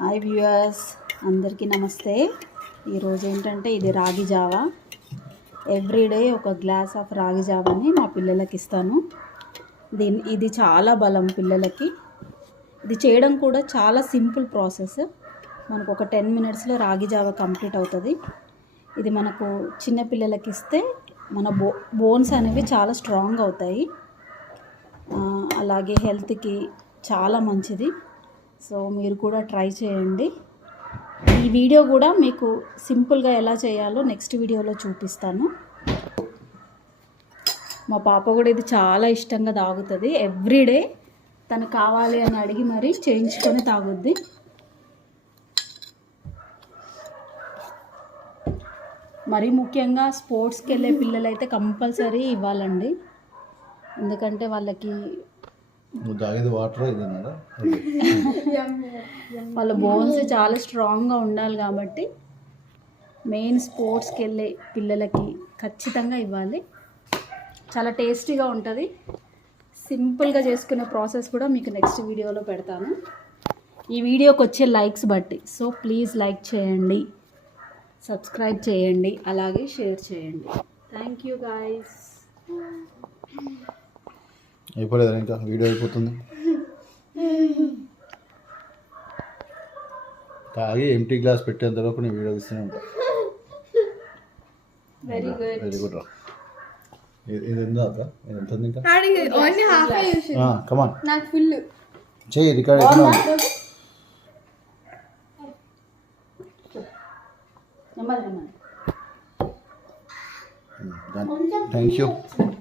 Hi viewers, అందరికీ నమస్తే. ఈరోజు ఏంటంటే ఇది రాగి జావా. ఎవ్రీడే ఒక గ్లాస్ ఆఫ్ రాగి జావాని మా పిల్లలకి ఇస్తాను. ఇది చాలా బలం పిల్లలకి. ఇది చేయడం కూడా చాలా సింపుల్ ప్రాసెస్. మనకు ఒక 10 మినిట్స్లో రాగి జావా కంప్లీట్ అవుతుంది. ఇది మనకు చిన్న పిల్లలకి ఇస్తే మన బోన్స్ అనేవి చాలా స్ట్రాంగ్ అవుతాయి. అలాగే హెల్త్కి చాలా మంచిది. సో మీరు కూడా ట్రై చేయండి. ఈ వీడియో కూడా మీకు సింపుల్గా ఎలా చేయాలో నెక్స్ట్ వీడియోలో చూపిస్తాను. మా పాప కూడా ఇది చాలా ఇష్టంగా తాగుతుంది. ఎవ్రీడే తను కావాలి అని అడిగి మరీ చేయించుకొని తాగుద్ది. మరీ ముఖ్యంగా స్పోర్ట్స్కి వెళ్ళే పిల్లలైతే కంపల్సరీ ఇవ్వాలండి. ఎందుకంటే వాళ్ళకి వాళ్ళ బోన్స్ చాలా స్ట్రాంగ్గా ఉండాలి కాబట్టి మెయిన్ స్పోర్ట్స్కి వెళ్ళే పిల్లలకి ఖచ్చితంగా ఇవ్వాలి. చాలా టేస్టీగా ఉంటుంది. సింపుల్గా చేసుకునే ప్రాసెస్ కూడా మీకు నెక్స్ట్ వీడియోలో పెడతాను. ఈ వీడియోకి వచ్చే లైక్స్ బట్టి. సో ప్లీజ్ లైక్ చేయండి, సబ్స్క్రైబ్ చేయండి, అలాగే షేర్ చేయండి. Thank you guys. అయిపోలేదా? ఇంకా వీడియో అయిపోతుంది. తాగి ఎంటీ గ్లాస్ పెట్టేంత వరకు నేను వీడియో తీస్తూనే ఉంటా. వెరీ గుడ్, వెరీ గుడ్ రా. ఇది ఎంత ఇంకా కమాన్ నాకు ఫుల్ చెయ్యి రికార్డ్. Thank you.